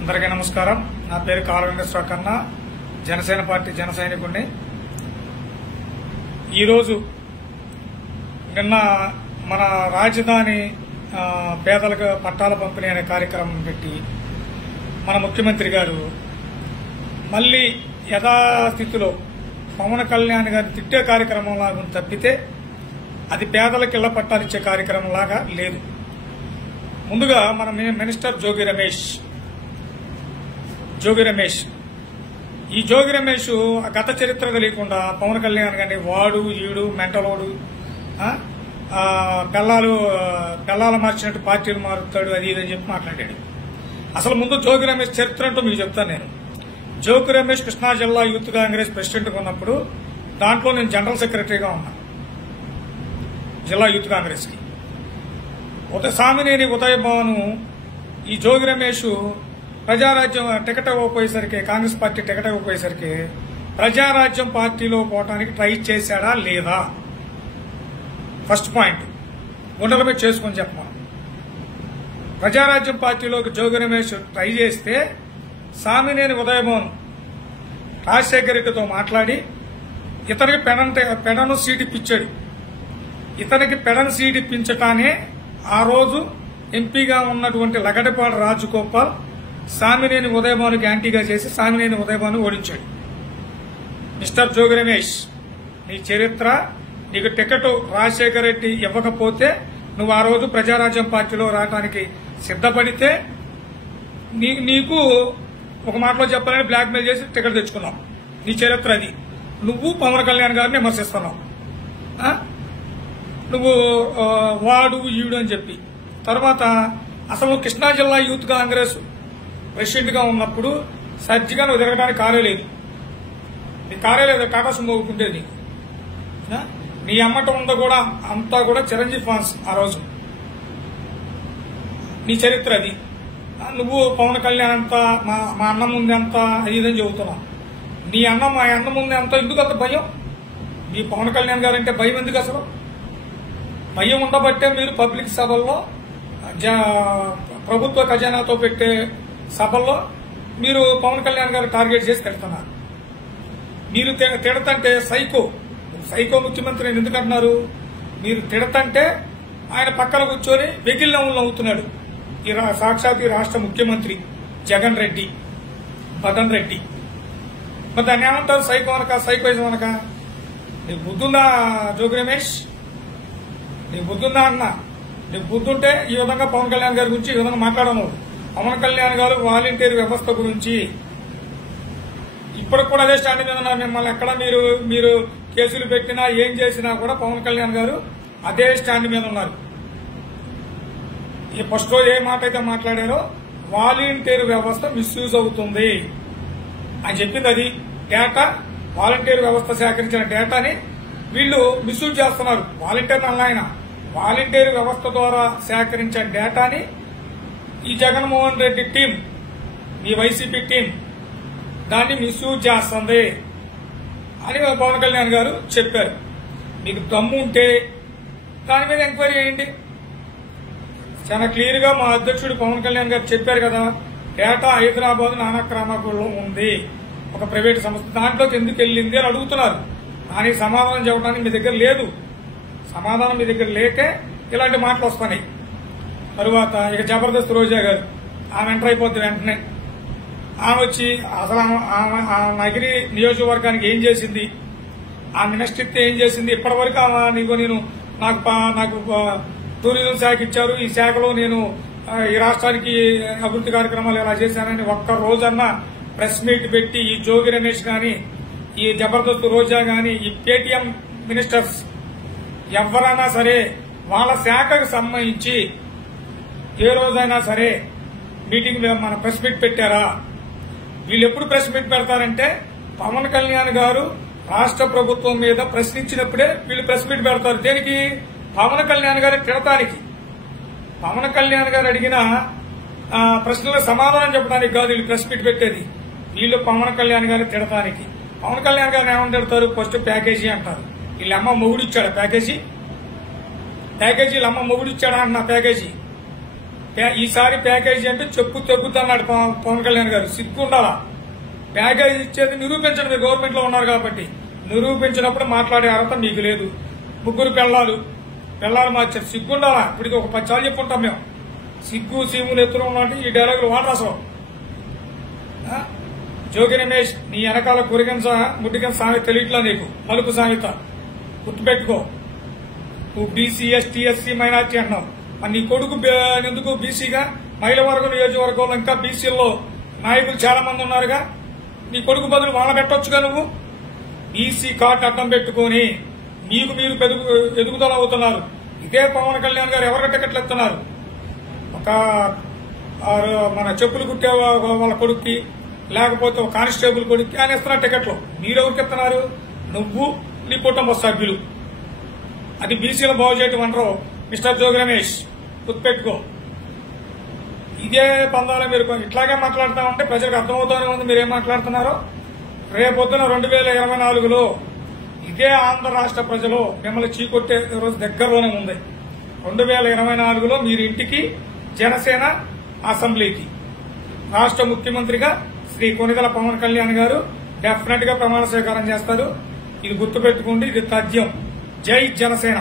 అందరికీ నమస్కారం. నా పేరు కాల వెంకటేశ్వర కన్నా, జనసేన పార్టీ జన సైనికుడిని. ఈరోజు నిన్న మన రాజధాని పేదలకు పట్టాల పంపిణీ అనే కార్యక్రమం పెట్టి మన ముఖ్యమంత్రి గారు మళ్లీ యథాస్థితిలో పవన్ కళ్యాణ్ గారిని తిట్టే కార్యక్రమం లాగా తప్పితే అది పేదలకు ఇళ్ల పట్టాలు ఇచ్చే కార్యక్రమం లాగా లేదు. ముందుగా మన మినిస్టర్ జోగి రమేష్ ఈ జోగి రమేష్ గత చరిత్ర తెలియకుండా పవన్ కళ్యాణ్ గారిని వాడు ఈడు మెంటలోడు పెళ్ళాలు మార్చినట్టు పార్టీలు మారుతాడు అది ఇదని చెప్పి మాట్లాడాడు. అసలు ముందు జోగి రమేష్ చరిత్ర అంటూ మీకు చెప్తాను. నేను జోగి రమేష్ కృష్ణా జిల్లా యూత్ కాంగ్రెస్ ప్రెసిడెంట్గా ఉన్నప్పుడు దాంట్లో నేను జనరల్ సెక్రటరీగా ఉన్నా జిల్లా యూత్ కాంగ్రెస్ కి. సామినేని ఉదయ భాను ఈ జోగి రమేష్ ప్రజారాజ్యం టికెట్ ఇవ్వకపోయేసరికి, కాంగ్రెస్ పార్టీ టికెట్ ఇవ్వకపోయేసరికి ప్రజారాజ్యం పార్టీలో పోవడానికి ట్రై చేశాడా లేదా? ఫస్ట్ పాయింట్ గుండెల మీద చేసుకుని చెప్పమను. ప్రజారాజ్యం పార్టీలోకి జోగి రమేష్ ట్రై చేస్తే సామినేని ఉదయభవన్ రాజశేఖర రెడ్డితో మాట్లాడి ఇతనికి పెడను సీట్ ఇప్పించాడు. ఇతనికి పెడను సీట్ ఇప్పించటానే ఆ రోజు ఎంపీగా ఉన్నటువంటి లగడపాటి రాజగోపాల్ సామినేని ఉదయభానుకి యాంటీగా చేసి సామినేని ఉదయభాను ఓడించాడు. మిస్టర్ జోగి రమేష్, నీ చరిత్ర, నీకు టికెట్ రాజశేఖర రెడ్డి ఇవ్వకపోతే నువ్వు ఆ రోజు ప్రజారాజ్యం పార్టీలో రావడానికి సిద్ధపడితే నీకు ఒక మాటలో చెప్పాలని బ్లాక్ మెయిల్ చేసి టికెట్ తెచ్చుకున్నావు. నీ చరిత్ర అది. నువ్వు పవన్ కళ్యాణ్ గారిని విమర్శిస్తున్నావు. నువ్వు వాడు ఈడు అని చెప్పి. తర్వాత అసలు కృష్ణా జిల్లా యూత్ కాంగ్రెస్ ప్రెసిడెంట్ గా ఉన్నప్పుడు సర్జిగా నువ్వు తిరగడానికి కారే లేదు. నీ కారే లేదు, టాటా సుమో ఊరుకుంటేది నీకు. నీ అమ్మట ఉందో కూడా అంతా కూడా చిరంజీవి ఫాన్స్ ఆ రోజు. నీ చరిత్ర అది. నువ్వు పవన్ కళ్యాణ్ అంత మా అన్న ముందు ఎంత అది ఇదని చెబుతున్నావు. నీ అన్న మా అన్న ముందు ఎంత ఎందుకు అంత భయం? మీ పవన్ కళ్యాణ్ గారు అంటే భయం ఎందుకు? అసలు భయం ఉండబట్టే మీరు పబ్లిక్ సభల్లో ప్రభుత్వ ఖజానాతో పెట్టే సభల్లో మీరు పవన్ కళ్యాణ్ గారు టార్గెట్ చేసి పెడుతున్నారు. మీరు తిడతంటే సైకో ముఖ్యమంత్రి ఎందుకు అంటున్నారు? మీరు తిడతంటే ఆయన పక్కన కూర్చొని వెకిల్ నవ్వులు నవ్వుతున్నాడు. సాక్షాత్ రాష్ట్ర ముఖ్యమంత్రి జగన్ రెడ్డి, బదన్ రెడ్డి. మరి దాన్ని ఏమంటారు? సైకో అనక, సైకోయిజం అనక. నీకు బుద్ధుందా జోగి రమేష్? నీకు బుద్ధుందా అన్న? నీకు బుద్ధుంటే ఈ విధంగా పవన్ కళ్యాణ్ గారి గురించి ఈ విధంగా మాట్లాడను. పవన్ కళ్యాణ్ గారు వాలంటీర్ వ్యవస్థ గురించి ఇప్పటికి కూడా అదే స్టాండ్ మీద ఉన్నారు. మిమ్మల్ని ఎక్కడ మీరు కేసులు పెట్టినా ఏం చేసినా కూడా పవన్ కళ్యాణ్ గారు అదే స్టాండ్ మీద ఉన్నారు. ఈ ఫస్ట్ రోజు ఏ మాట అయితే మాట్లాడారో వాలంటీర్ వ్యవస్థ మిస్యూజ్ అవుతుంది అని చెప్పింది. అది డేటా, వాలంటీర్ వ్యవస్థ సేకరించిన డేటాని వీళ్ళు మిస్యూజ్ చేస్తున్నారు. వాలంటీర్ అన్న వాలంటీర్ వ్యవస్థ ద్వారా సేకరించిన డేటాని ఈ జగన్మోహన్ రెడ్డి టీం, ఈ వైసీపీ టీం దాన్ని మిస్యూజ్ చేస్తుంది అని పవన్ కళ్యాణ్ గారు చెప్పారు. మీకు దమ్ము ఉంటే దాని మీద ఎంక్వైరీ చేయండి. చాలా క్లియర్ గా మా అధ్యక్షుడు పవన్ కళ్యాణ్ గారు చెప్పారు కదా, డేటా హైదరాబాద్ నానక్రామకుల్లో ఉంది, ఒక ప్రైవేట్ సంస్థ, దాంట్లోకి ఎందుకు వెళ్ళింది అని అడుగుతున్నారు. దానికి సమాధానం చెప్పడానికి మీ దగ్గర లేదు. సమాధానం మీ దగ్గర లేకే ఇలాంటి మాటలు వస్తున్నాయి. తరువాత ఇక జబర్దస్త్ రోజా గారు, ఆమె ఎంటర్ అయిపోద్ది వెంటనే. ఆమె వచ్చి అసలు ఆ నగిరి నియోజకవర్గానికి ఏం చేసింది, ఆ మినిస్ట్రీతో ఏం చేసింది, ఇప్పటివరకు నాకు టూరిజం శాఖ ఇచ్చారు, ఈ శాఖలో నేను ఈ రాష్ట్రానికి అభివృద్ధి కార్యక్రమాలు ఎలా చేశానని ఒక్క రోజన్నా ప్రెస్ మీట్ పెట్టి ఈ జోగి రమేష్ గాని, ఈ జబర్దస్త్ రోజా గాని, ఈ పేటీఎం మినిస్టర్స్ ఎవరైనా సరే వాళ్ళ శాఖకు సంబంధించి ఏ రోజైనా సరే మీటింగ్ మన ప్రెస్ మీట్ పెట్టారా? వీళ్ళు ఎప్పుడు ప్రెస్ మీట్ పెడతారంటే పవన్ కళ్యాణ్ గారు రాష్ట్ర ప్రభుత్వం మీద ప్రశ్నించినప్పుడే వీళ్ళు ప్రెస్ మీట్ పెడతారు. దేనికి? పవన్ కళ్యాణ్ గారిని తిడటానికి. పవన్ కళ్యాణ్ గారు అడిగిన ప్రశ్నలకు సమాధానం చెప్పడానికి కాదు వీళ్ళు ప్రెస్ మీట్ పెట్టేది. వీళ్ళు పవన్ కళ్యాణ్ గారిని తిడటానికి. పవన్ కళ్యాణ్ గారిని ఏమని తిడతారు? ఫస్ట్ ప్యాకేజీ అంటారు. వీళ్ళ అమ్మ మొగుడు ఇచ్చాడా ప్యాకేజీ? వీళ్ళ అమ్మ మొగుడు ఇచ్చాడా అన్న ప్యాకేజీ ఈసారి ప్యాకేజీ అంటే చెప్పు తెగుద్దన్నాడు పవన్ కళ్యాణ్ గారు. సిగ్గు ఉండాలా? ప్యాకేజీ ఇచ్చేది నిరూపించండి. మీరు గవర్నమెంట్ లో ఉన్నారు కాబట్టి నిరూపించినప్పుడు మాట్లాడే అర్హత మీకు లేదు. ముగ్గురు పిల్లలు మార్చారు. సిగ్గు ఉండాలా? ఇప్పటికి ఒక 10 సార్లు చెప్పుకుంటాం మేము. సిగ్గు సీములు ఎత్తులు ఉన్నట్టు ఈ డైలాగులు వాడరు అసలు. జోగి రమేష్, నీ వెనకాల ముట్టికం సామెత తెలియట్లా నీకు. మలుపు సామెత గుర్తుపెట్టుకో. నువ్వు బీసీ, ఎస్టీ, ఎస్సీ, మైనార్టీ అన్నావు. మరి నీ కొడుకు ఎందుకు బీసీగా? మహిళ వర్గం నియోజకవర్గంలో ఇంకా బీసీల్లో నాయకులు చాలా మంది ఉన్నారుగా. నీ కొడుకు బదులు వాళ్ళ పెట్టొచ్చుగా నువ్వు. బీసీ కార్డు అడ్డం పెట్టుకుని మీకు మీరు ఎదుగుదల అవుతున్నారు. ఇదే పవన్ కళ్యాణ్ గారు ఎవరికి టికెట్లు ఇస్తున్నారు? ఒక మన చెప్పులు కుట్టే వాళ్ళ కొడుక్కి, లేకపోతే ఒక కానిస్టేబుల్ కొడుక్కి ఆయన ఇస్తున్నారు టికెట్లు. మీరెవరికి ఇస్తున్నారు? నువ్వు, నీ కుటుంబ సభ్యులు. అది బీసీలు బాగు చేయటం అంటారు మిస్టర్ జోగి రమేష్, గుర్తుపెట్టుకో. ఇదే పందాలు మీరు ఇట్లాగే మాట్లాడుతామంటే ప్రజలకు అర్థమవుతానే ఉంది మీరేం మాట్లాడుతున్నారో. రేపొద్దున 2024లో ఇదే ఆంధ్ర రాష్ట్ర ప్రజలు మిమ్మల్ని చీకొట్టే రోజు దగ్గరలోనే ఉంది. 2024లో మీరు ఇంటికి జనసేన అసెంబ్లీకి రాష్ట్ర ముఖ్యమంత్రిగా శ్రీ కొనిదెల పవన్ కళ్యాణ్ గారు డెఫినెట్ గా ప్రమాణ స్వీకారం చేస్తారు. ఇది గుర్తుపెట్టుకోండి. ఇది తథ్యం. జై జనసేన.